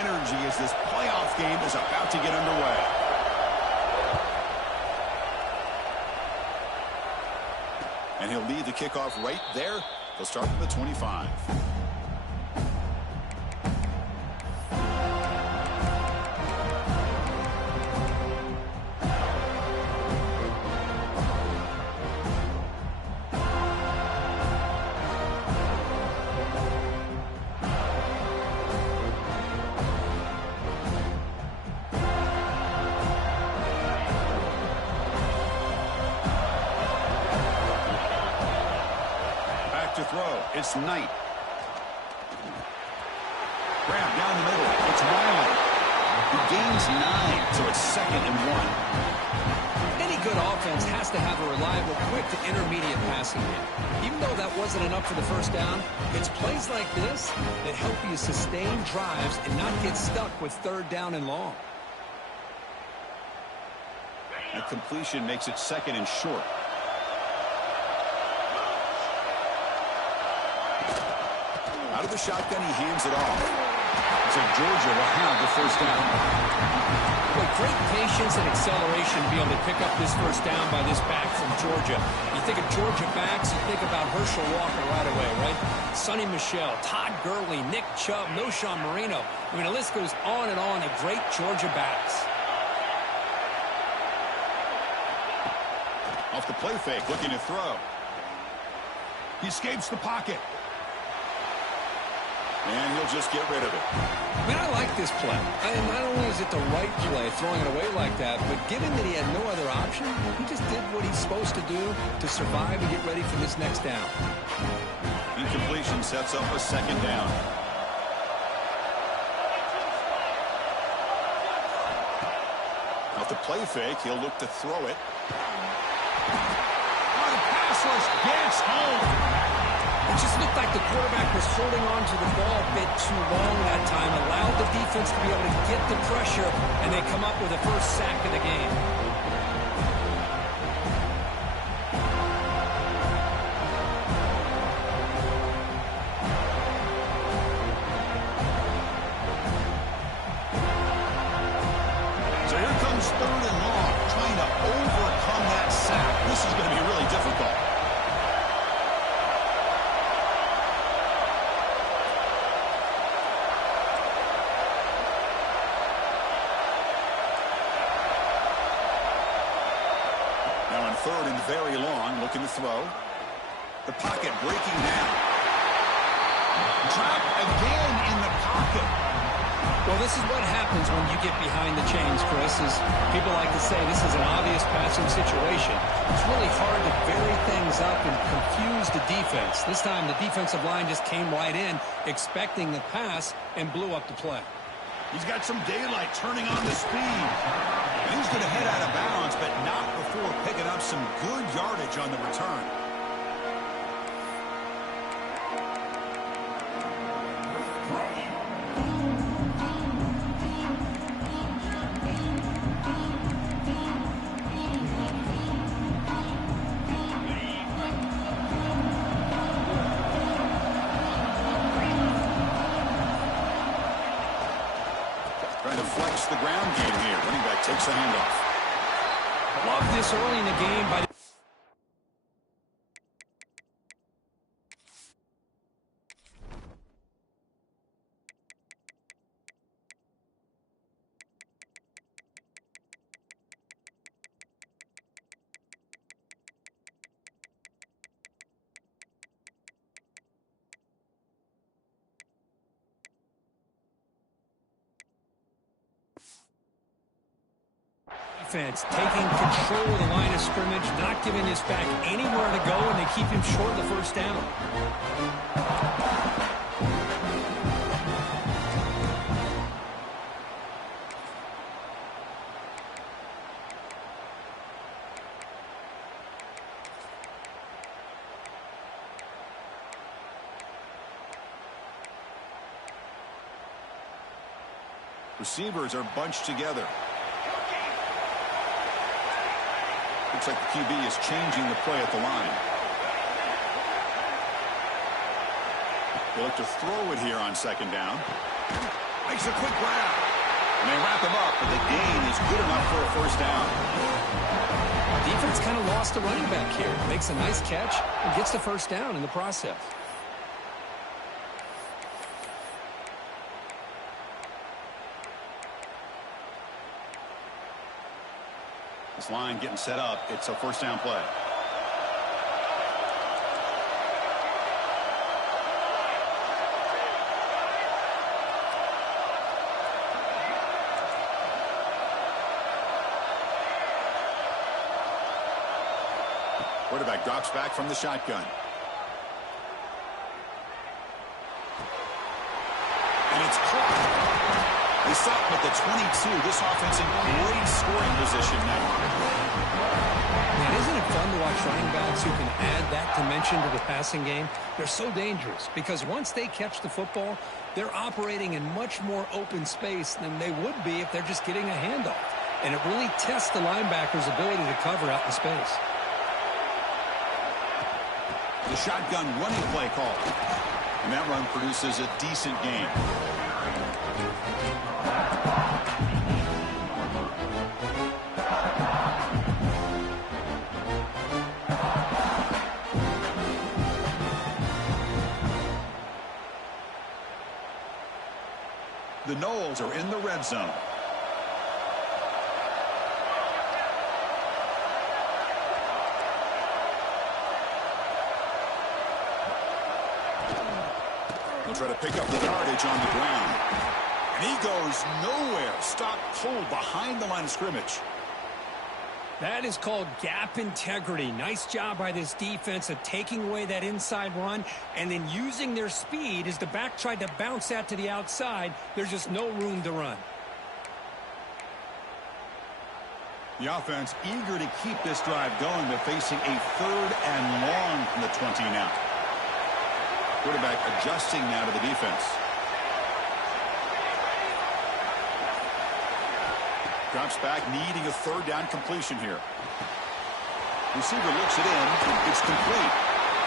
energy as this playoff game is about to get underway. And he'll lead the kickoff right there. They'll start from the 25. To throw. It's Knight. Grab down the middle. It's Riley. He gains 9, so it's 2nd and 1. Any good offense has to have a reliable, quick to intermediate passing game. Even though that wasn't enough for the first down, it's plays like this that help you sustain drives and not get stuck with 3rd down and long. That completion makes it 2nd and short. Out of the shotgun, he hands it off. So Georgia will have the first down. With great patience and acceleration to be able to pick up this first down by this back from Georgia. You think of Georgia backs, you think about Herschel Walker right away, right? Sonny Michel, Todd Gurley, Nick Chubb, Noshawn Marino. I mean, the list goes on and on of great Georgia backs. Off the play fake, looking to throw. He escapes the pocket. And he'll just get rid of it. I mean, I like this play. And not only is it the right play, throwing it away like that, but given that he had no other option, he just did what he's supposed to do to survive and get ready for this next down. Incompletion sets up a 2nd down. Off the play fake, he'll look to throw it. Oh, the pass rush gets home. It just looked like the quarterback was holding on to the ball a bit too long that time, allowed the defense to be able to get the pressure, and they come up with the first sack of the game. So here comes 3rd and long, trying to overcome that sack. This is going to be really difficult. Now on 3rd and very long, looking to throw. The pocket breaking down. Trapped again in the pocket. Well, this is what happens when you get behind the chains, Chris. Is people like to say this is an obvious passing situation. It's really hard to vary things up and confuse the defense. This time the defensive line just came right in, expecting the pass, and blew up the play. He's got some daylight turning on the speed. And he's going to head out of bounds, but not before picking up some good yardage on the return. Trying to flex the ground game here. Running back takes the handoff. Love this early in the game by defense taking control of the line of scrimmage, not giving this back anywhere to go, and they keep him short of the first down. Receivers are bunched together. Looks like the QB is changing the play at the line. They look to throw it here on 2nd down. Makes a quick grab. And they wrap him up, but the gain is good enough for a first down. Defense kind of lost the running back here. Makes a nice catch and gets the first down in the process. This line getting set up. It's a first down play. Quarterback drops back from the shotgun. And it's caught. They set up at the 22. This offense in great scoring position now. Man, isn't it fun to watch running backs who can add that dimension to the passing game? They're so dangerous because once they catch the football, they're operating in much more open space than they would be if they're just getting a handoff. And it really tests the linebacker's ability to cover out in space. The shotgun running play call. And that run produces a decent gain. The Noles are in the red zone. He'll try to pick up the yardage on the ground. And he goes nowhere. Stop pulled behind the line of scrimmage. That is called gap integrity. Nice job by this defense of taking away that inside run and then using their speed as the back tried to bounce that to the outside. There's just no room to run. The offense eager to keep this drive going, but facing a 3rd and long from the 20 now. Quarterback adjusting now to the defense. Drops back, needing a 3rd down completion here. Receiver looks it in. It's complete.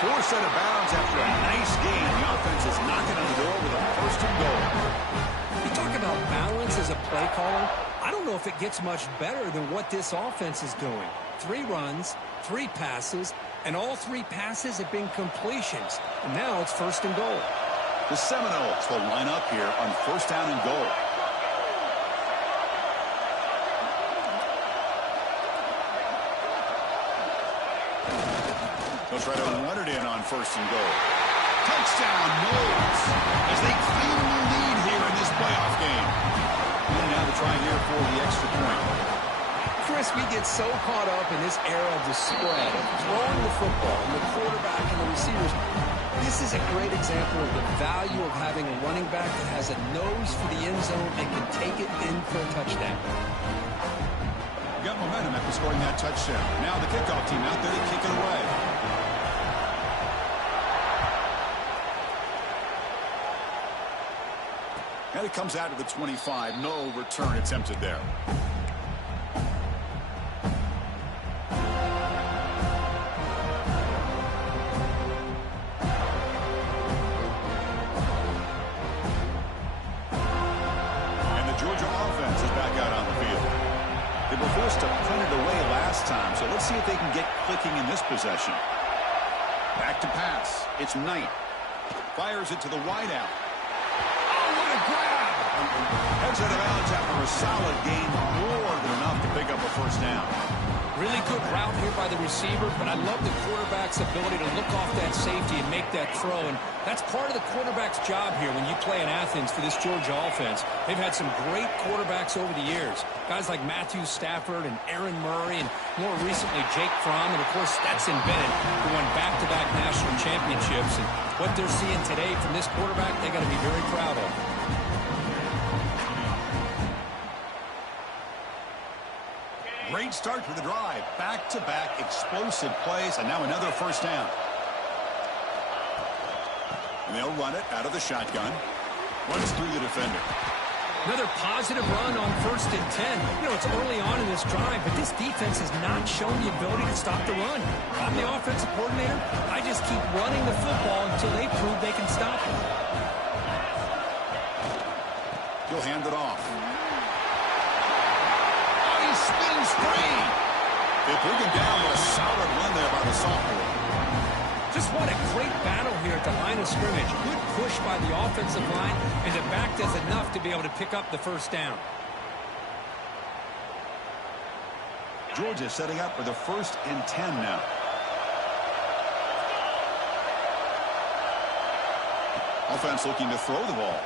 Forced out of bounds after a nice gain. The offense is knocking on the door with a 1st and goal. You talk about balance as a play caller. I don't know if it gets much better than what this offense is doing. 3 runs, 3 passes, and all 3 passes have been completions. And now it's 1st and goal. The Seminoles will line up here on 1st down and goal. They'll try to run it in on 1st and goal. Touchdown, Noles, as they claim the lead here in this playoff game. And now to try here for the extra point. Chris, we get so caught up in this era of the spread, of throwing the football, and the quarterback and the receivers. This is a great example of the value of having a running back that has a nose for the end zone and can take it in for a touchdown. Got momentum after scoring that touchdown. Now the kickoff team out there to kick it away. And it comes out to the 25. No return attempted there. And the Georgia offense is back out on the field. They were forced to punt it away last time, so let's see if they can get clicking in this possession. Back to pass. It's Knight. Fires it to the wideout. Heads out of bounds after a solid gain, more than enough to pick up a 1st down. Really good route here by the receiver, but I love the quarterback's ability to look off that safety and make that throw. And that's part of the quarterback's job here when you play in Athens for this Georgia offense. They've had some great quarterbacks over the years. Guys like Matthew Stafford and Aaron Murray and more recently Jake Fromm and, of course, Stetson Bennett, who won back-to-back national championships. And what they're seeing today from this quarterback, they got to be very proud of. Great start for the drive. Back-to-back explosive plays, and now another 1st down. And they'll run it out of the shotgun. Runs through the defender. Another positive run on 1st and 10. You know, it's early on in this drive, but this defense has not shown the ability to stop the run. I'm the offensive coordinator. I just keep running the football until they prove they can stop it. He'll hand it off. Oh, he spins free. They bring him down with a solid run there by the sophomore. Just what a great battle here at the line of scrimmage. Good push by the offensive line, and the back does enough to be able to pick up the first down. Georgia setting up for the 1st and 10 now. Offense looking to throw the ball.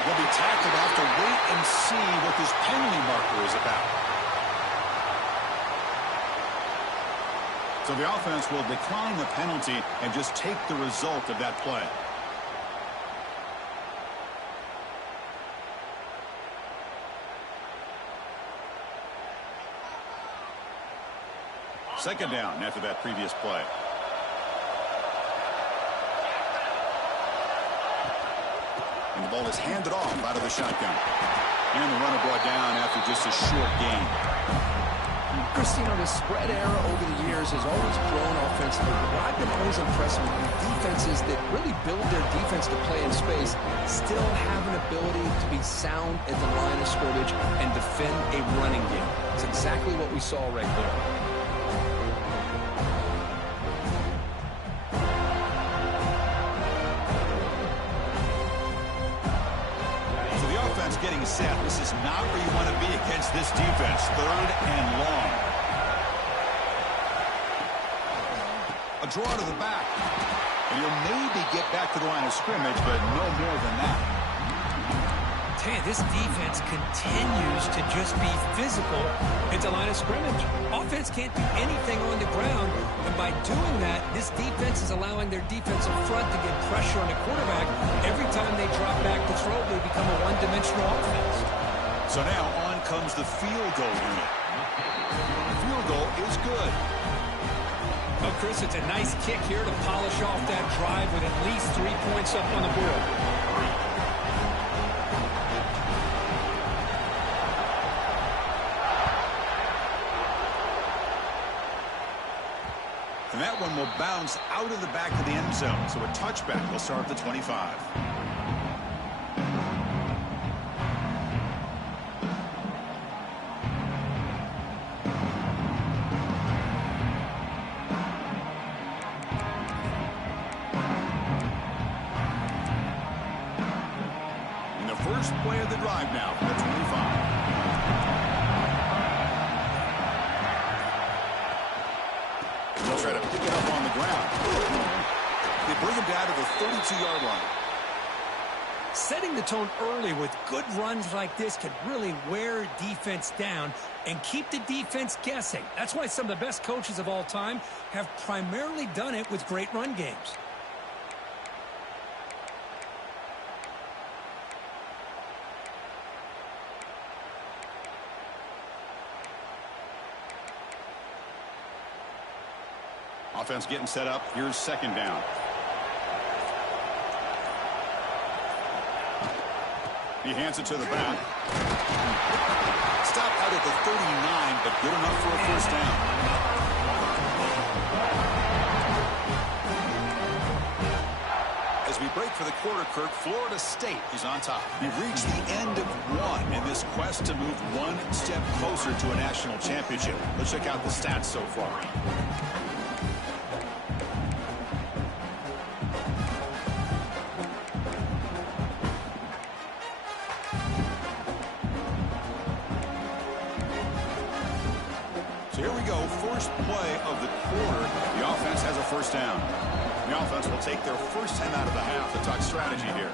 Will be tackled off to wait and see what this penalty marker is about. So the offense will decline the penalty and just take the result of that play. Second down after that previous play. And the ball is handed off out of the shotgun. And the runner brought down after just a short gain. Christine, the spread era over the years has always grown offensively. But I've been always impressed with defenses that really build their defense to play in space, still have an ability to be sound at the line of scrimmage and defend a running game. It's exactly what we saw right there. Getting set. This is not where you want to be against this defense. 3rd and long. A draw to the back. And he'll maybe get back to the line of scrimmage, but no more than that. Tell you, this defense continues to just be physical at the line of scrimmage. Offense can't do anything on the ground, and by doing that, this defense is allowing their defensive front to get pressure on the quarterback. Every time they drop back to throw, they become a one-dimensional offense. So now on comes the field goal unit. The field goal is good. Oh, Chris, it's a nice kick here to polish off that drive with at least 3 points up on the board. And that one will bounce out of the back of the end zone. So a touchback will start at the 25. And the first play of the drive now for the 25. They'll try to pick it up on the ground. They bring him down to the 32-yard line. Setting the tone early with good runs like this can really wear defense down and keep the defense guessing. That's why some of the best coaches of all time have primarily done it with great run games. Offense getting set up. Here's second down. He hands it to the back. Stop out at the 39, but good enough for a first down. As we break for the quarter, Kirk, Florida State is on top. We've reached the end of one in this quest to move one step closer to a national championship. Let's check out the stats so far. Here we go, first play of the quarter. The offense has a first down. The offense will take their first 10 out of the half to talk strategy here.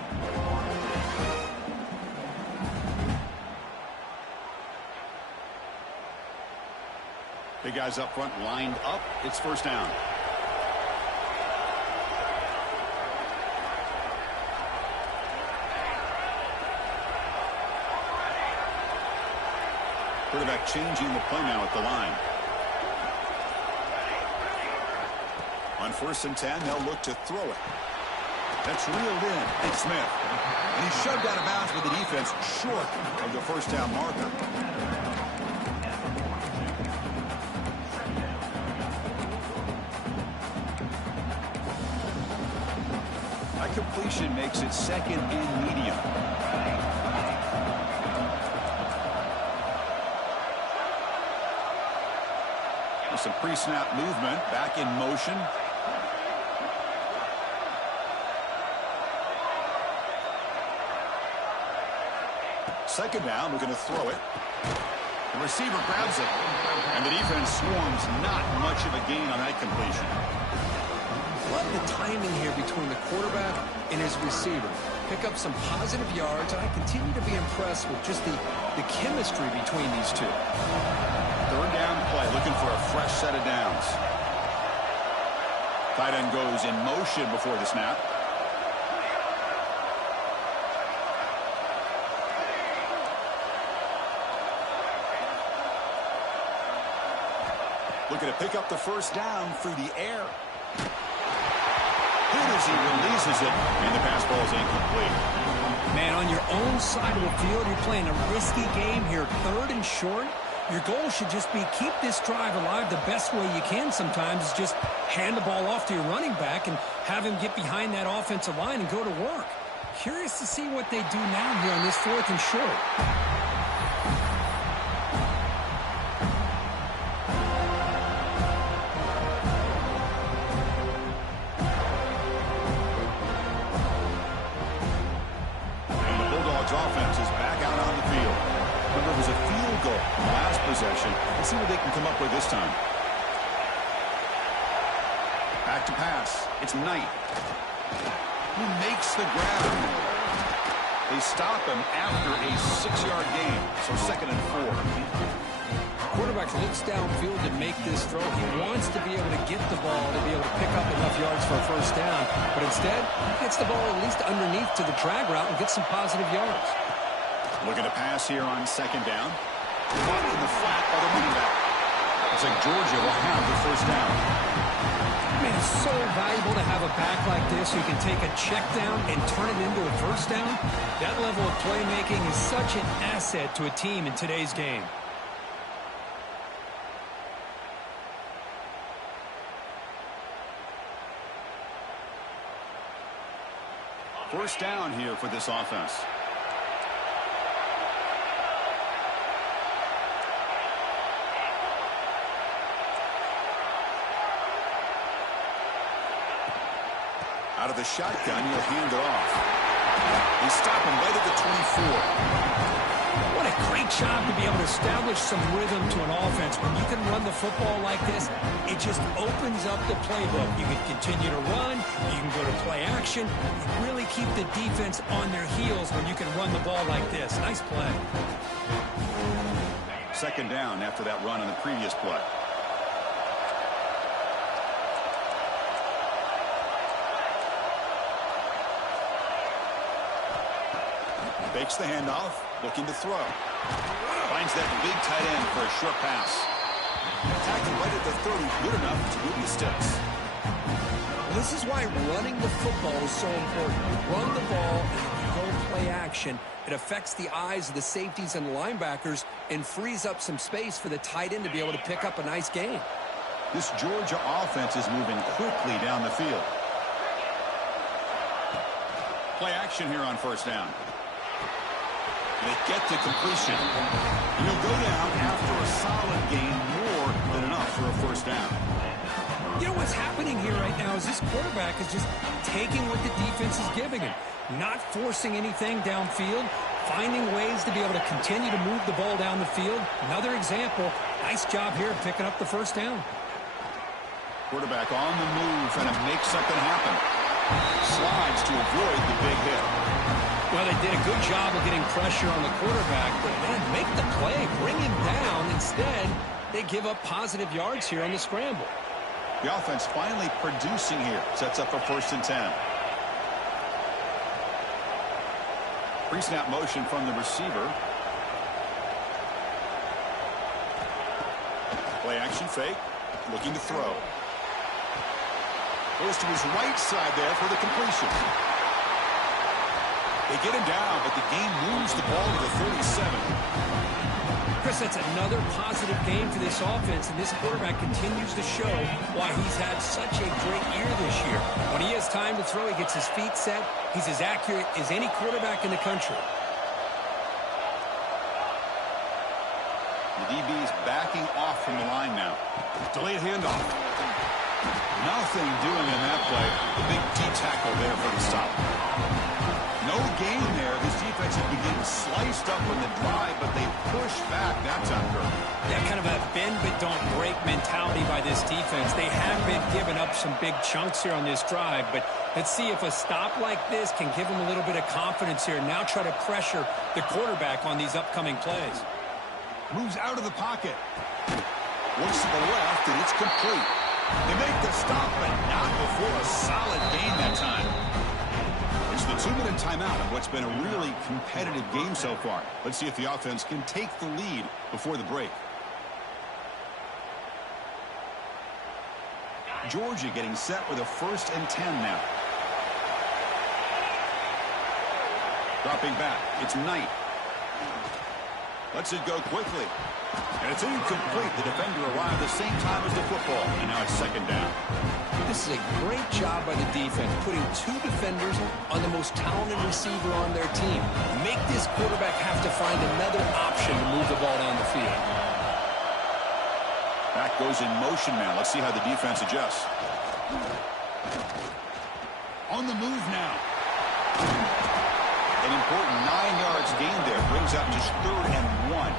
Big guys up front lined up. It's first down. Quarterback changing the play now at the line. On 1st and 10, they'll look to throw it. That's reeled in. It's Smith. And he's shoved out of bounds with the defense short of the first down marker. That completion makes it second and medium. With some pre-snap movement, back in motion. Second down, we're going to throw it. The receiver grabs it, and the defense swarms. Not much of a gain on that completion. Love the timing here between the quarterback and his receiver. Pick up some positive yards, and I continue to be impressed with just the chemistry between these two. Third down play, looking for a fresh set of downs. Tight end goes in motion before the snap. Looking to pick up the first down through the air. Good as he releases it, and the pass ball is incomplete. Man, on your own side of the field, you're playing a risky game here. Third and short. Your goal should just be keep this drive alive the best way you can sometimes is just hand the ball off to your running back and have him get behind that offensive line and go to work. Curious to see what they do now here on this fourth and short. Offense is back out on the field. Remember, it was a field goal in the last possession. Let's see what they can come up with this time. Back to pass. It's Knight. Who makes the grab? They stop him after a 6-yard gain. So second and 4. Quarterback looks downfield to make this throw. He wants to be able to get the ball to be able to pick up enough yards for a first down. But instead, he gets the ball at least underneath to the drag route and gets some positive yards. Looking to pass here on second down. Caught in the flat by the running back. Looks like Georgia will have the first down. I mean, it's so valuable to have a back like this who can take a check down and turn it into a first down. That level of playmaking is such an asset to a team in today's game. First down here for this offense. Out of the shotgun, you'll hand it off. They stop him right at the 24. What a great job to be able to establish some rhythm to an offense. When you can run the football like this, it just opens up the playbook. You can continue to run. You can go to play action. You really keep the defense on their heels when you can run the ball like this. Nice play. Second down after that run on the previous play. Fakes the handoff, looking to throw. Finds that big tight end for a short pass. Tackled right at the 30, good enough to move the sticks. This is why running the football is so important. You run the ball and you go play action. It affects the eyes of the safeties and linebackers and frees up some space for the tight end to be able to pick up a nice gain. This Georgia offense is moving quickly down the field. Play action here on first down. They get to completion. And he'll go down after a solid gain, more than enough for a first down. You know what's happening here right now is this quarterback is just taking what the defense is giving him, not forcing anything downfield, finding ways to be able to continue to move the ball down the field. Another example, nice job here picking up the first down. Quarterback on the move, trying to make something happen. Slides to avoid the big hit. Well, they did a good job of getting pressure on the quarterback, but man, make the play, bring him down. Instead, they give up positive yards here on the scramble. The offense finally producing here. Sets up a first and 10. Pre-snap motion from the receiver. Play action fake. Looking to throw. Goes to his right side there for the completion. They get him down, but the game moves the ball to the 37. Chris, that's another positive game for this offense, and this quarterback continues to show why he's had such a great year this year. When he has time to throw, he gets his feet set. He's as accurate as any quarterback in the country. The DB is backing off from the line now. Delayed handoff. Nothing doing in that play. The big D tackle there for the stop. No gain there. This defense has been getting sliced up on the drive, but they push back that time, Kirk. Yeah, kind of a bend but don't break mentality by this defense. They have been giving up some big chunks here on this drive, but let's see if a stop like this can give them a little bit of confidence here. Now try to pressure the quarterback on these upcoming plays. Moves out of the pocket. Looks to the left, and it's complete. They make the stop, but not before a solid gain that time. It's the 2-minute timeout of what's been a really competitive game so far. Let's see if the offense can take the lead before the break. Georgia getting set with a 1st and 10 now. Dropping back. It's Knight. Lets it go quickly. And it's incomplete. The defender arrived the same time as the football. And now it's 2nd down. This is a great job by the defense, putting 2 defenders on the most talented receiver on their team. Make this quarterback have to find another option to move the ball down the field. Back goes in motion now. Let's see how the defense adjusts. On the move now. An important 9 yards gain there. Brings up just 3rd and 1.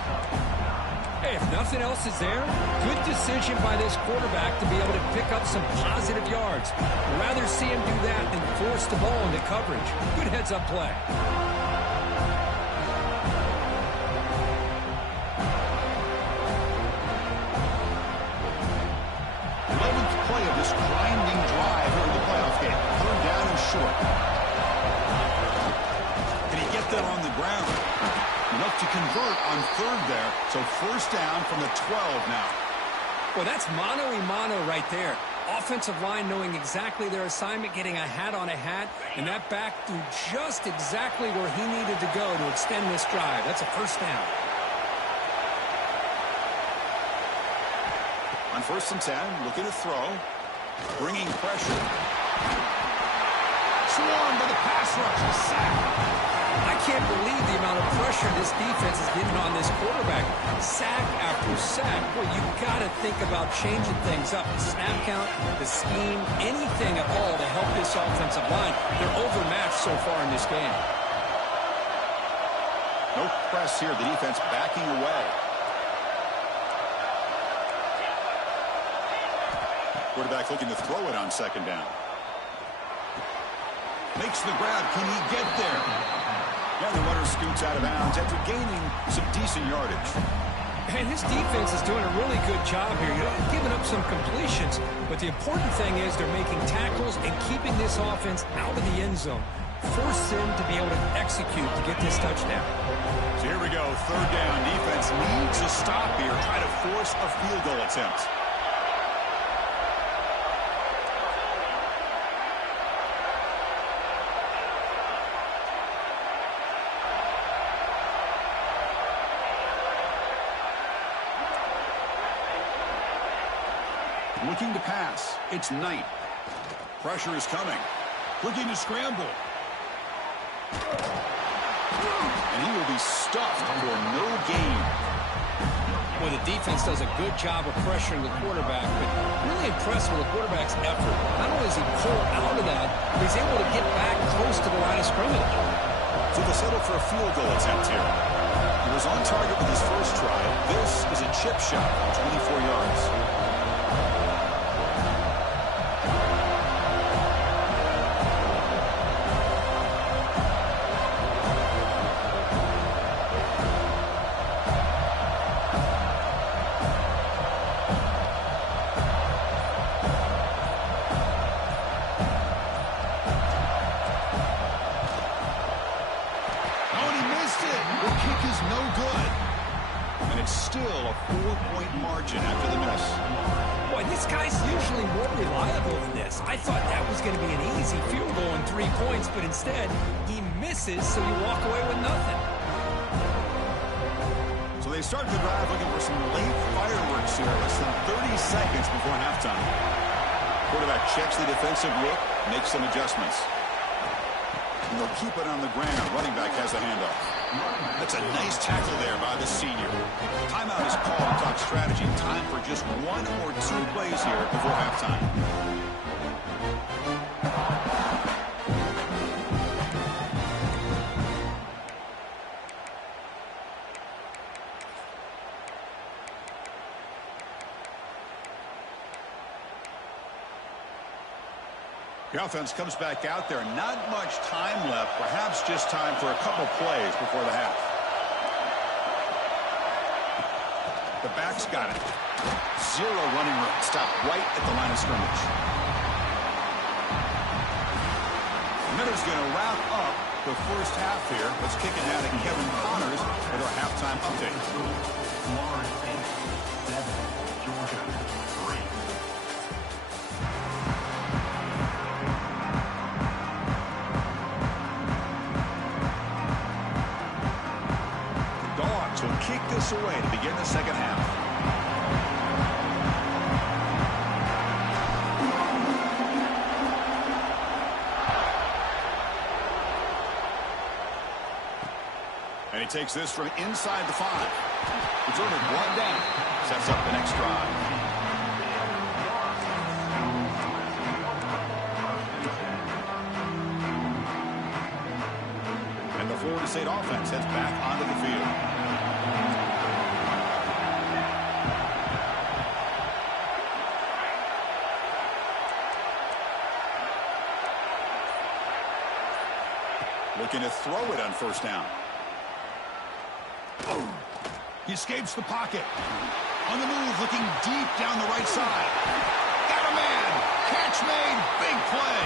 Hey, if nothing else is there, good decision by this quarterback to be able to pick up some positive yards. I'd rather see him do that than force the ball into coverage. Good heads-up play. 11th play of this grinding drive here in the playoff game. 3rd down and short. Can he get there on the ground? Enough to convert on 3rd there. So 1st down from the 12 now. Well, that's mano-a-mano right there. Offensive line knowing exactly their assignment, getting a hat on a hat, and that back threw just exactly where he needed to go to extend this drive. That's a 1st down. On 1st and 10, looking to throw. Bringing pressure. Swarmed by the pass rush. A sack. I can't believe the amount of pressure this defense is getting on this quarterback. Sack after sack. Boy, you've got to think about changing things up. The snap count, the scheme, anything at all to help this offensive line. They're overmatched so far in this game. No press here. The defense backing away. Quarterback looking to throw it on 2nd down. Makes the grab. Can he get there? Yeah, the runner scoots out of bounds after gaining some decent yardage. And his defense is doing a really good job here. You know, giving up some completions, but the important thing is they're making tackles and keeping this offense out of the end zone. Force them to be able to execute to get this touchdown. So here we go, 3rd down. Defense needs a stop here. Try to force a field goal attempt. Looking to pass. It's Knight. Pressure is coming. Looking to scramble. And he will be stuffed for no gain. Well, the defense does a good job of pressuring the quarterback, but really impressed with the quarterback's effort. Not only does he pull out of that, but he's able to get back close to the line of scrimmage. So they'll settle for a field goal attempt here. He was on target with his first try. This is a chip shot from 24 yards. It's still a 4-point margin after the miss. Boy, this guy's usually more reliable than this. I thought that was going to be an easy field goal and 3 points, but instead, he misses, so you walk away with nothing. So they start the drive looking for some late fireworks here. Less than 30 seconds before halftime. Quarterback checks the defensive look, makes some adjustments. And they'll keep it on the ground. Running back has the handoff. That's a nice tackle there by the senior. Timeout is called to talk strategy. Time for just 1 or 2 plays here before halftime. The offense comes back out there. Not much time left. Perhaps just time for a couple plays before the half. The back's got it. 0 running room. Stopped right at the line of scrimmage. Miller's going to wrap up the first half here. Let's kick it down to Kevin Connors with our halftime update. Florida State 7, Georgia 3. Will kick this away to begin the second half. And he takes this from inside the 5. It's only 1 down. Sets up the next drive. And the Florida State offense heads back onto the field. Looking to throw it on first down. Oh. He escapes the pocket. On the move, looking deep down the right side. Got a man. Catch made. Big play.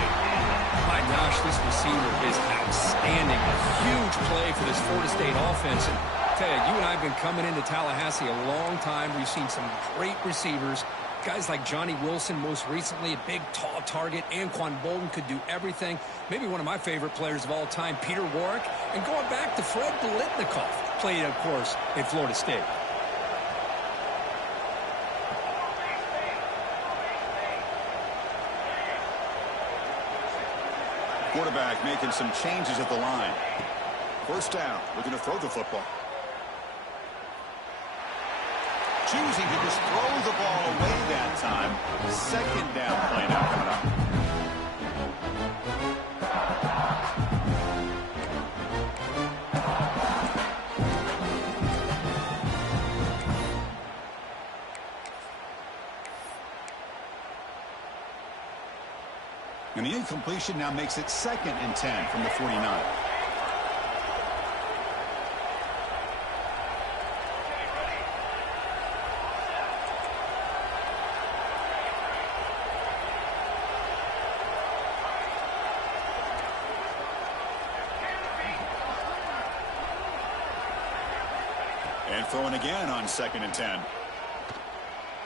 My gosh, this receiver is outstanding. A huge play for this Florida State offense. And Ted, you and I have been coming into Tallahassee a long time. We've seen some great receivers. Guys like Johnny Wilson, most recently, a big, tall target. Anquan Bolden could do everything. Maybe one of my favorite players of all time, Peter Warrick. And going back to Fred Biletnikoff, played, of course, at Florida State. Quarterback making some changes at the line. First down, looking to throw the football. Choosing to just throw the ball away that time. Second down play now coming up. And the incompletion now makes it 2nd and 10 from the 49. And throwing again on 2nd and 10.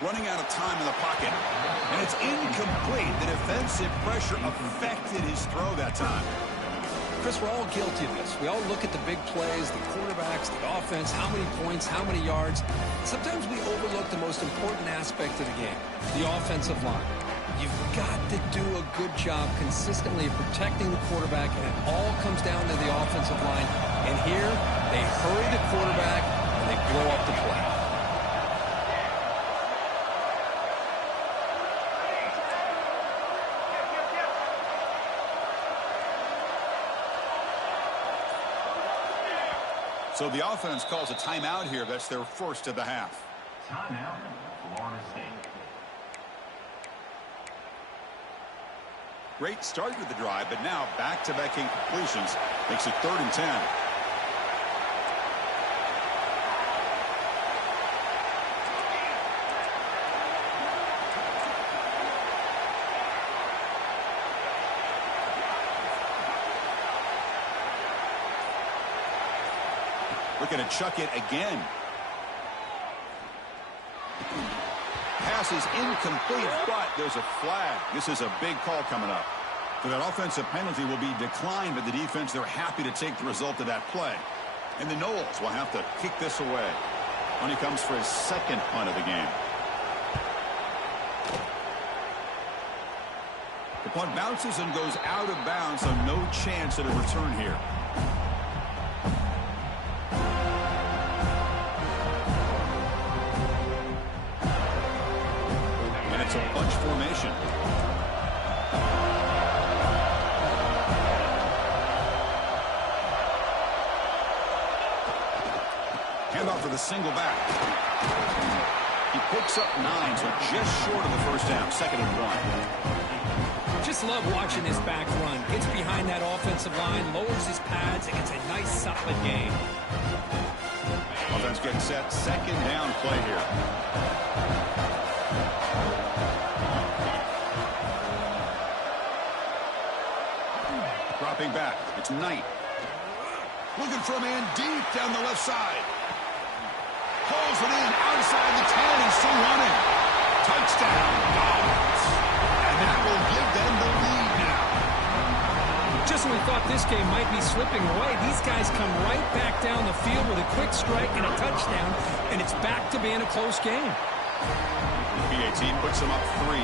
Running out of time in the pocket. And it's incomplete. The defensive pressure affected his throw that time. Chris, we're all guilty of this. We all look at the big plays, the quarterbacks, the offense, how many points, how many yards. Sometimes we overlook the most important aspect of the game, the offensive line. You've got to do a good job consistently of protecting the quarterback, and it all comes down to the offensive line. And here, they hurry the quarterback, and they blow up the play. So the offense calls a timeout here. That's their first of the half. Timeout, Florida State. Great start to the drive, but now back-to-back incompletions makes it 3rd and 10. Looking to chuck it again. Pass is incomplete, but there's a flag. This is a big call coming up. So that offensive penalty will be declined by the defense. They're happy to take the result of that play. And the Knowles will have to kick this away. When he comes for his second punt of the game. The punt bounces and goes out of bounds, so no chance at a return here. And it's a bunch formation. Handoff for the single back. He picks up 9, so just short of the first down. 2nd and 1. Just love watching this back run. Gets behind that offensive line, lowers his pads, and gets a nice solid gain. Offense getting set. 2nd down play here. Dropping back. It's Knight. Looking for a man deep down the left side. Pulls it in outside the 10. He's still running. Touchdown, Dogs. And that will give them the lead now. Just when we thought this game might be slipping away, these guys come right back down the field with a quick strike and a touchdown, and it's back to being a close game. The PAT puts them up 3.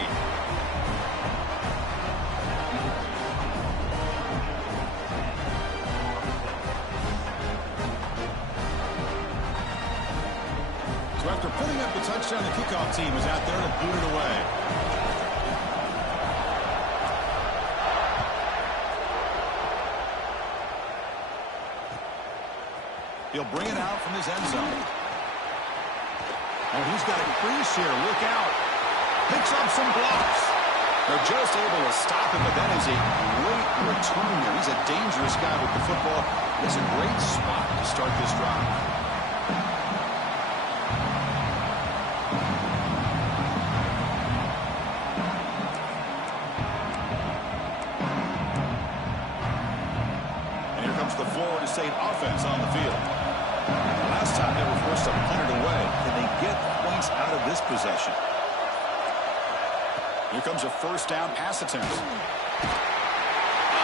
So after putting up the touchdown, the kickoff team is out there to boot it away. He'll bring it out from his end zone. Oh, he's got a crease here. Look out. Picks up some blocks. They're just able to stop him, but that is a great return there. He's a dangerous guy with the football. It's a great spot to start this drive. The Florida State offense on the field. Last time they were forced to punt it away. Can they get points out of this possession? Here comes a first down pass attempt. Oh,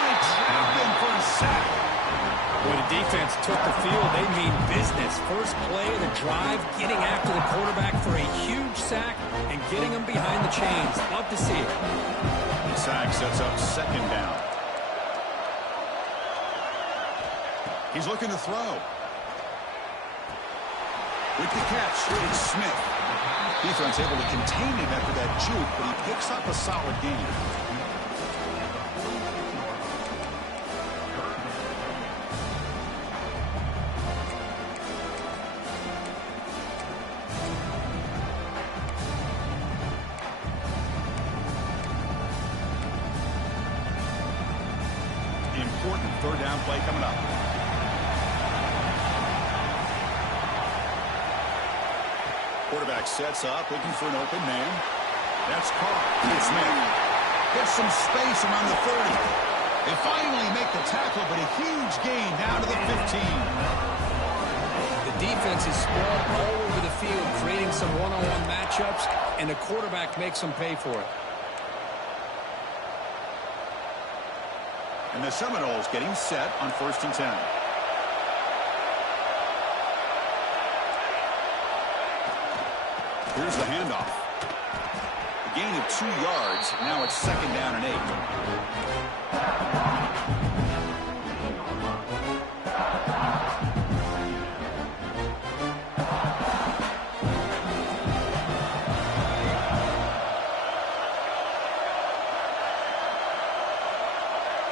they trap him for a sack. When the defense took the field, they mean business. First play of the drive, getting after the quarterback for a huge sack and getting him behind the chains. Love to see it. The sack sets up 2nd down. He's looking to throw. With the catch, it's Smith. Defense able to contain him after that juke, but he picks up a solid gain. Important 3rd down play coming up. Quarterback sets up, looking for an open man. That's caught. It's Smith. Gets some space around the 30. They finally make the tackle, but a huge gain down to the 15. The defense is spread all over the field, creating some one-on-one matchups, and the quarterback makes them pay for it. And the Seminoles getting set on 1st and 10. Here's the handoff. A gain of 2 yards. Now it's 2nd down and 8.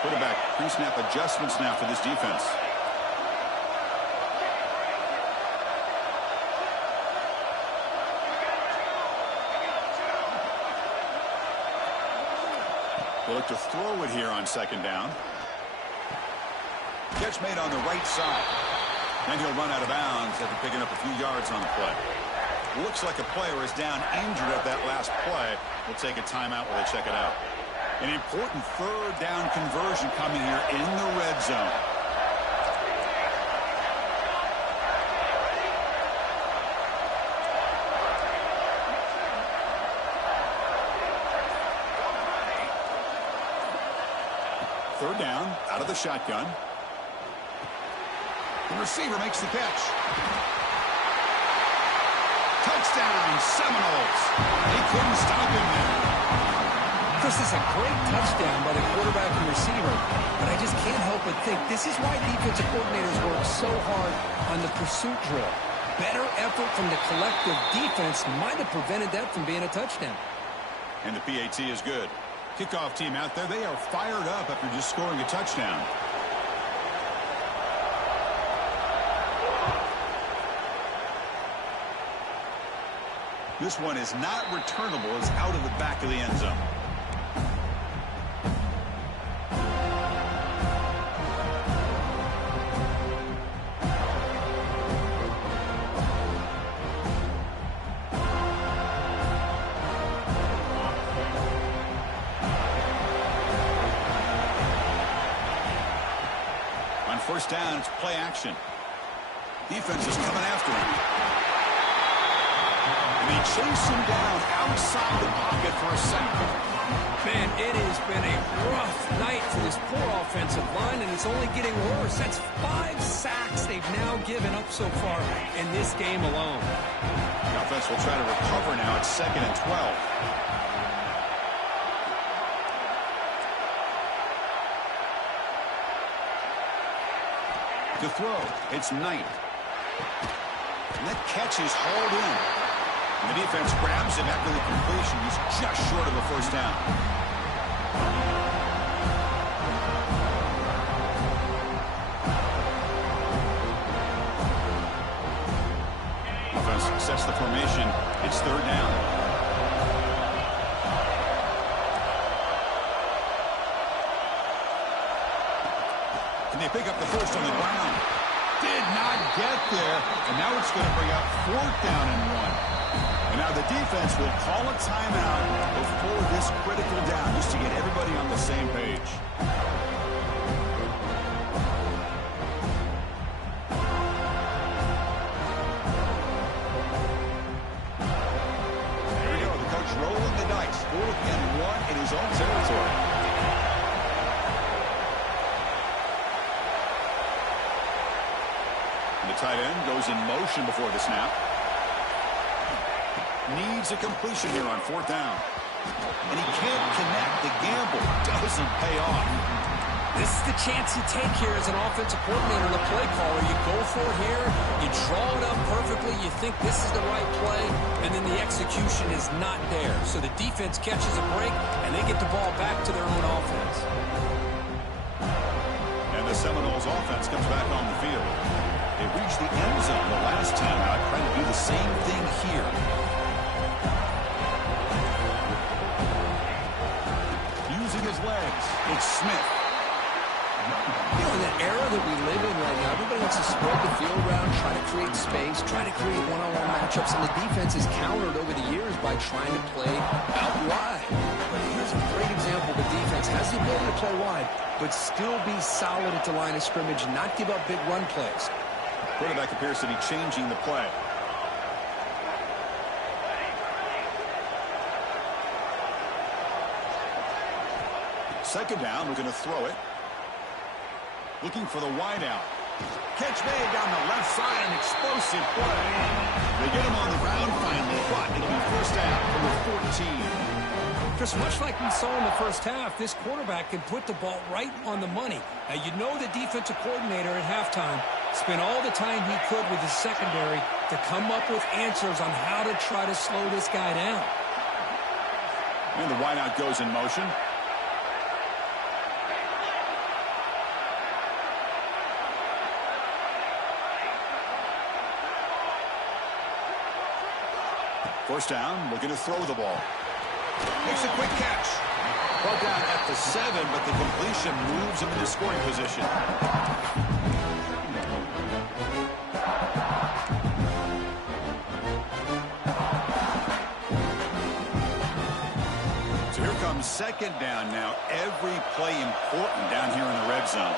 Quarterback pre-snap adjustments now for this defense. They look to throw it here on 2nd down. Catch made on the right side. And he'll run out of bounds after picking up a few yards on the play. Looks like a player is down injured at that last play. We'll take a timeout while they check it out. An important 3rd down conversion coming here in the red zone. third down, out of the shotgun. The receiver makes the catch. Touchdown, Seminoles. They couldn't stop him there. This is a great touchdown by the quarterback and receiver, but I just can't help but think this is why defensive coordinators work so hard on the pursuit drill. Better effort from the collective defense might have prevented that from being a touchdown. And the PAT is good. Kickoff team out there, they are fired up after just scoring a touchdown. This one is not returnable. It's out of the back of the end zone. On first down, it's play action. Defense is coming after him. And they chase him down outside the pocket for a sack. Man, it has been a rough night for this poor offensive line, and it's only getting worse. That's 5 sacks they've now given up so far in this game alone. The offense will try to recover now. It's 2nd and 12. To throw, it's Knight. And that catch is hauled in. And the defense grabs him after the completion. He's just short of a first down. Offense sets the formation. It's third down. And they pick up the first on the ground. Did not get there. And now it's going to bring up 4th down and 1. And now the defense will call a timeout before this critical down just to get everybody on the same page. There we go. The coach rolling the dice. 4th and 1 in his own territory. And the tight end goes in motion before the snap. Needs a completion here on 4th down. And he can't connect. The gamble doesn't pay off. This is the chance you take here as an offensive coordinator and a play caller. You go for it here. You draw it up perfectly. You think this is the right play. And then the execution is not there. So the defense catches a break, and they get the ball back to their own offense. And the Seminoles offense comes back on the field. They reached the end zone the last time out, trying to do the same thing here. Using his legs, it's Smith. You know, in the era that we live in right now, everybody wants to spread the field around, try to create space, try to create one-on-one matchups, and the defense is countered over the years by trying to play out wide. But here's a great example. The defense has the ability to play wide, but still be solid at the line of scrimmage, not give up big run plays. Quarterback appears to be changing the play. Second down, we're going to throw it. Looking for the wideout. Catch made down the left side, an explosive play. They get him on the ground finally, but it'll be first down from the 14. Just much like we saw in the first half, this quarterback can put the ball right on the money. Now, you know the defensive coordinator at halftime spent all the time he could with his secondary to come up with answers on how to try to slow this guy down. And the wideout goes in motion. First down, looking to throw the ball. Makes a quick catch. Brought down at the 7, but the completion moves him into scoring position. So here comes second down now. Every play important down here in the red zone.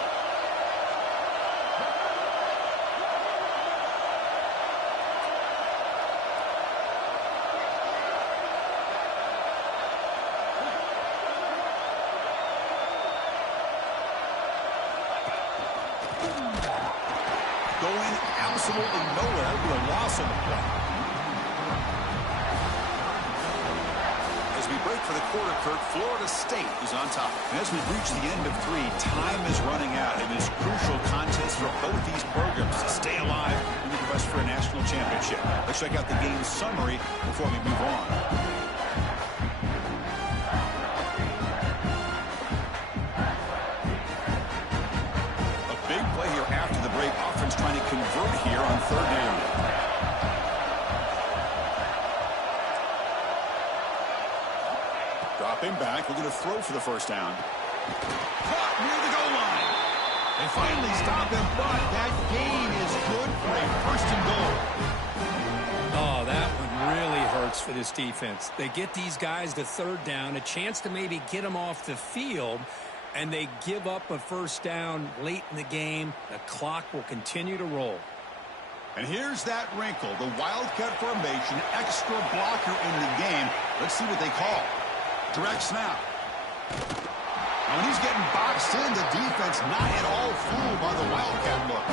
absolutely nowhere. That would be a loss on the play. As we break for the quarter, Kurt, Florida State is on top. And as we reach the end of 3, time is running out in this crucial contest for both these programs to stay alive in the quest for a national championship. Let's check out the game summary before we move on. A big play here after the break. Offense trying to convert here on 3rd down. Dropping back, looking to throw for the 1st down. Caught near the goal line. They finally stop him, but that gain is good for a 1st and goal. Oh, that one really hurts for this defense. They get these guys to 3rd down, a chance to maybe get them off the field, and they give up a 1st down late in the game. The clock will continue to roll. And here's that wrinkle, the Wildcat formation, extra blocker in the game. Let's see what they call. Direct snap. Now when he's getting boxed in, the defense not at all fooled by the Wildcat look.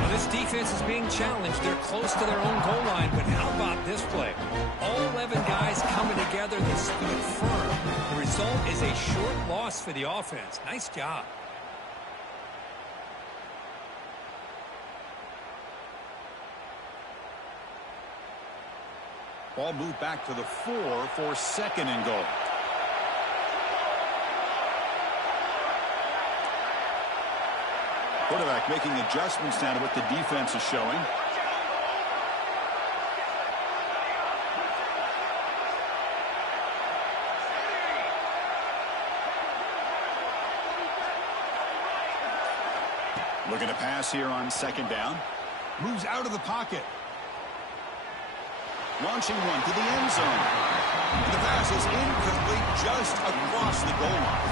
Well, this defense is being challenged. They're close to their own goal line, but how about this play? All 11 guys coming together, they stood firm. The result is a short loss for the offense. Nice job. Ball moved back to the 4 for 2nd and goal. Quarterback making adjustments now to what the defense is showing. Looking to pass here on 2nd down. Moves out of the pocket. Launching one to the end zone. And the pass is incomplete just across the goal line.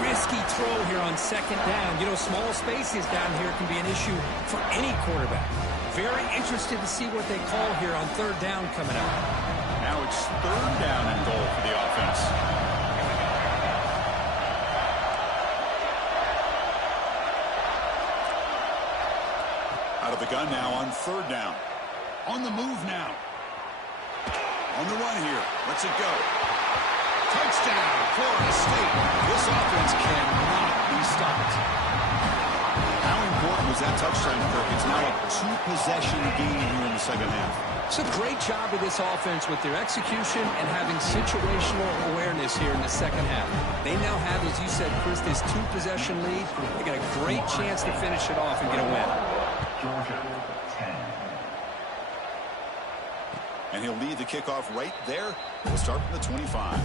Risky throw here on 2nd down. You know, small spaces down here can be an issue for any quarterback. Very interested to see what they call here on 3rd down coming up. Now it's 3rd down and goal for the offense. Out of the gun now on 3rd down. On the move now. On the run here. Let's it go. Touchdown, Florida State. This offense cannot be stopped. How important was that touchdown, Kirk? It's now a 2-possession game here in the 2nd half. It's a great job of this offense with their execution and having situational awareness here in the 2nd half. They now have, as you said, Chris, this 2-possession lead. They got a great chance to finish it off and get a win. Georgia, 10. And he'll lead the kickoff right there. We'll start from the 25.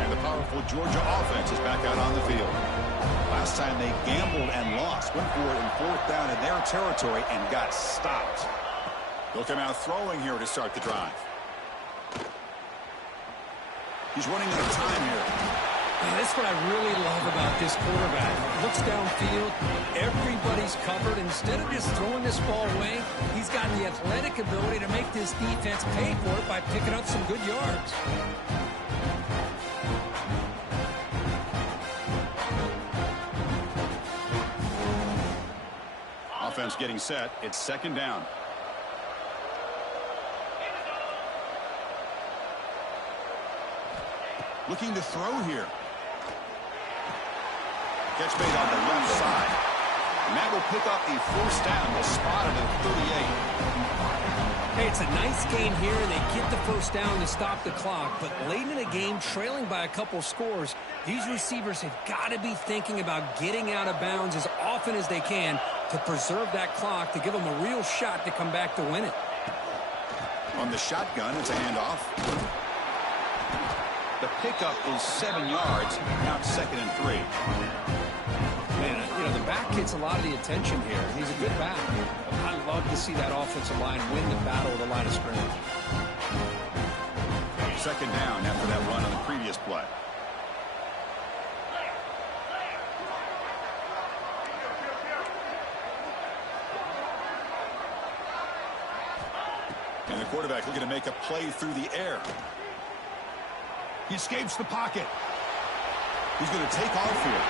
And the powerful Georgia offense is back out on the field. Last time they gambled and lost. Went for it in 4th down in their territory and got stopped. They'll come out throwing here to start the drive. He's running out of time here. That's what I really love about this quarterback. Looks downfield. Everybody's covered. Instead of just throwing this ball away, he's got the athletic ability to make this defense pay for it by picking up some good yards. Offense getting set. It's 2nd down. Looking to throw here. Catch made on the left side. And that will pick up the 1st down. They'll spot it at 38. Hey, it's a nice game here, and they get the 1st down to stop the clock. But late in the game, trailing by a couple scores, these receivers have got to be thinking about getting out of bounds as often as they can to preserve that clock, to give them a real shot to come back to win it. On the shotgun, it's a handoff. The pickup is 7 yards. Now it's 2nd and 3. Man, you know, the back gets a lot of the attention here. He's a good back. I love to see that offensive line win the battle of the line of scrimmage. 2nd down after that run on the previous play. And the quarterback looking to make a play through the air. He escapes the pocket. He's going to take off here.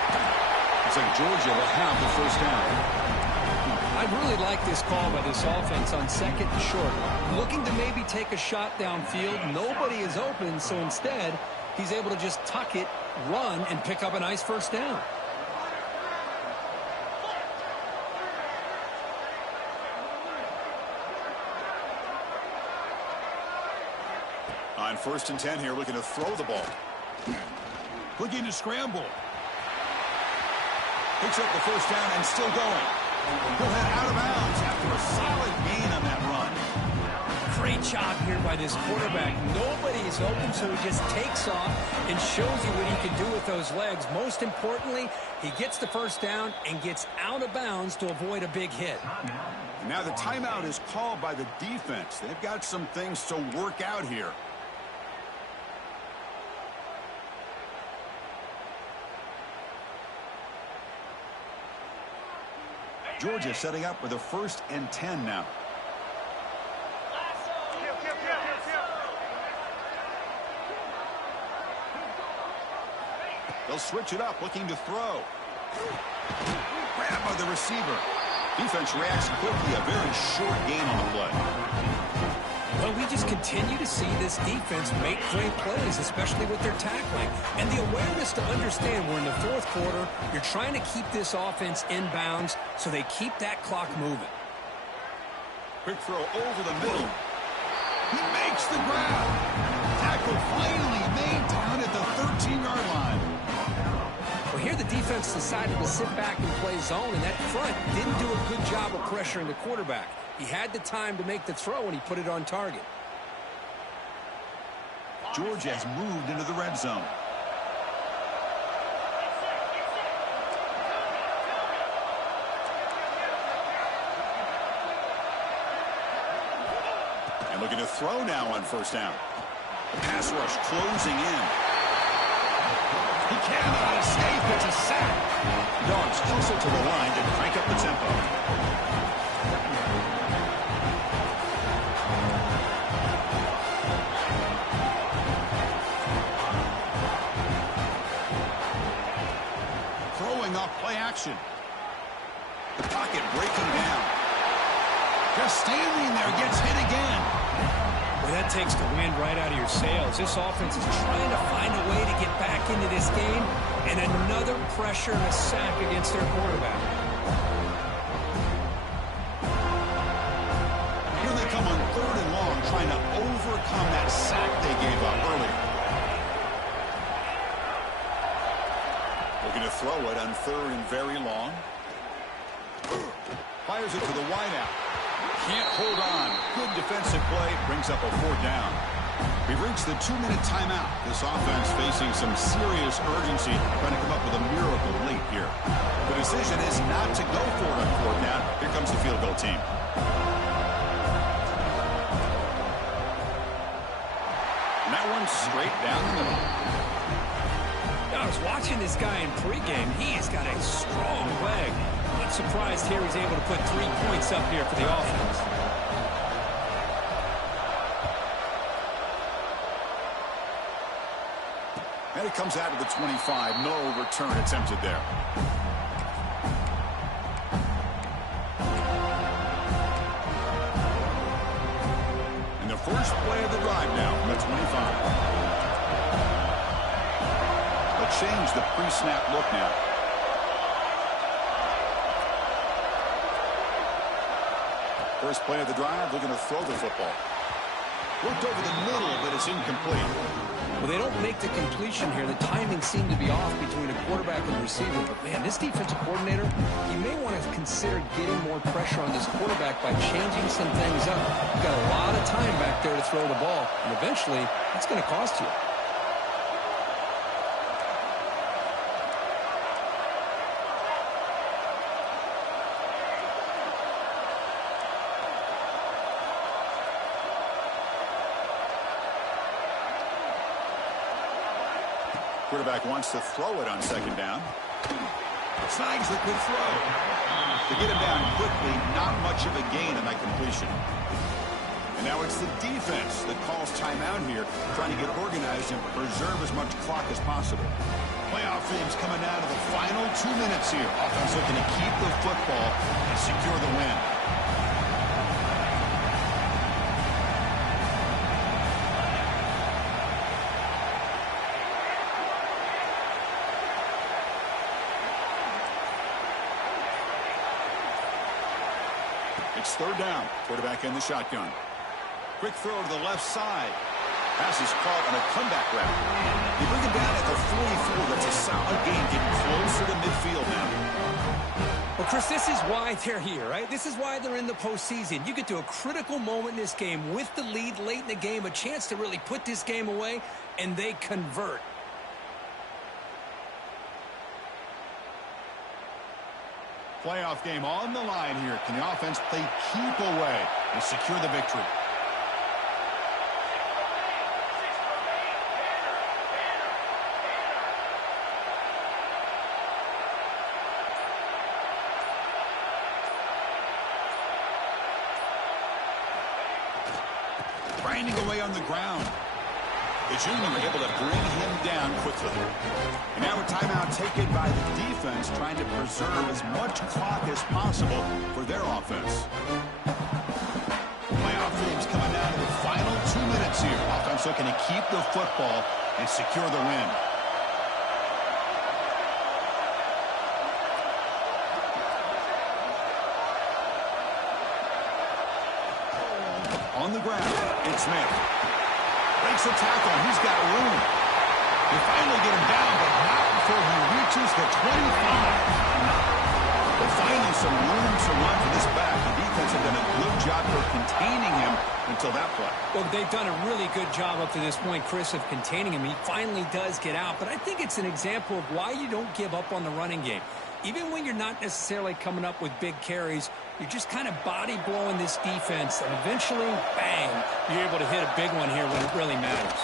Looks like Georgia will have the first down. I really like this call by this offense on 2nd and short. Looking to maybe take a shot downfield. Nobody is open, so instead, he's able to just tuck it, run, and pick up a nice first down. On 1st and 10 here, looking to throw the ball. Looking to scramble. Picks up the first down and still going. He'll head out of bounds after a solid gain on that run. Great job here by this quarterback. Nobody is open, so he just takes off and shows you what he can do with those legs. Most importantly, he gets the first down and gets out of bounds to avoid a big hit. Now the timeout is called by the defense. They've got some things to work out here. Georgia setting up with a 1st and 10 now. They'll switch it up, looking to throw. Grab by the receiver. Defense reacts quickly, a very short gain on the play. Well, we just continue to see this defense make great plays, especially with their tackling. And the awareness to understand we're in the 4th quarter, you're trying to keep this offense in bounds so they keep that clock moving. Quick throw over the middle. He makes the grab. Tackle finally made down at the 13-yard line. Well, here the defense decided to sit back and play zone, and that front didn't do a good job of pressuring the quarterback. He had the time to make the throw, and he put it on target. Georgia has moved into the red zone. And looking to throw now on 1st down. The pass rush closing in. He cannot escape. It's a sack. Dogs hustle to the line to crank up the tempo. Play action. The pocket breaking down. Just standing there, gets hit again. Well, that takes the wind right out of your sails. This offense is trying to find a way to get back into this game, and another pressure and a sack against their quarterback. Here they come on 3rd and long, trying to overcome that sack they gave up earlier. Looking to throw it on 3rd and very long. Fires it to the wideout. Can't hold on. Good defensive play. Brings up a 4th down. We've reached the 2-minute timeout. This offense facing some serious urgency, trying to come up with a miracle late here. The decision is not to go for it on 4th down. Here comes the field goal team. And that one's straight down the middle. I was watching this guy in pregame. He's got a strong leg. Not surprised here he's able to put 3 points up here for the offense. And it comes out of the 25. No return attempted there. And the first play of the drive now from the 25. Change the pre-snap look now. First play of the drive, looking to throw the football. Worked over the middle, but it's incomplete. Well, they don't make the completion here. The timing seemed to be off between a quarterback and receiver. But, man, this defensive coordinator, he may want to consider getting more pressure on this quarterback by changing some things up. You've got a lot of time back there to throw the ball, and eventually it's going to cost you. Quarterback wants to throw it on 2nd down. Snags the quick throw. To get him down quickly, not much of a gain on that completion. And Now it's the defense that calls timeout here, trying to get organized and preserve as much clock as possible. Playoff games coming down to the final 2 minutes here. Offense looking to keep the football and secure the win. It's third down. Quarterback in the shotgun. Quick throw to the left side. Pass is caught on a comeback route. They bring it down at the 44. That's a solid gain, getting closer to midfield now. Well, Chris, this is why they're here, right? This is why they're in the postseason. You get to a critical moment in this game with the lead late in the game, a chance to really put this game away, and they convert. Playoff game on the line here. Can the offense play keep away and secure the victory? Grinding away on the ground. The junior able to bring him down quickly. And now a timeout taken by the defense, trying to preserve as much clock as possible for their offense. Playoff games coming down to the final 2 minutes here. Offense looking to keep the football and secure the win. On the ground, it's Smith. Breaks the tackle, and he's got room. They finally get him down, but not before he reaches the 25. But finally some room to run for this back. The defense have done a good job of containing him until that play. Well, they've done a really good job up to this point, Chris, of containing him. He finally does get out, but I think it's an example of why you don't give up on the running game. Even when you're not necessarily coming up with big carries, you're just kind of body blowing this defense, and eventually, bang, you're able to hit a big one here when it really matters.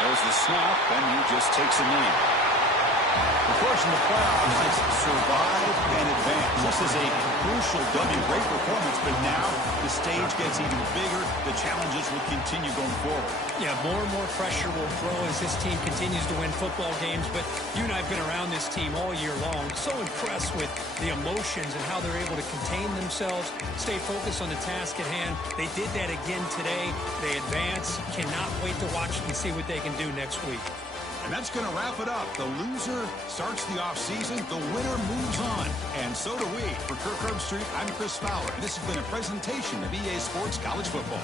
There's the snap, and he just takes a knee. Of course, in the playoffs, it's survive and advance. This is a crucial W. Great performance, but now the stage gets even bigger. The challenges will continue going forward. Yeah, more and more pressure will grow as this team continues to win football games, but you and I have been around this team all year long. So impressed with the emotions and how they're able to contain themselves, stay focused on the task at hand. They did that again today. They advance. Cannot wait to watch and see what they can do next week. And that's going to wrap it up. The loser starts the offseason. The winner moves on. And so do we. For Kirk Herbstreit, I'm Chris Fowler. And this has been a presentation of EA Sports College Football.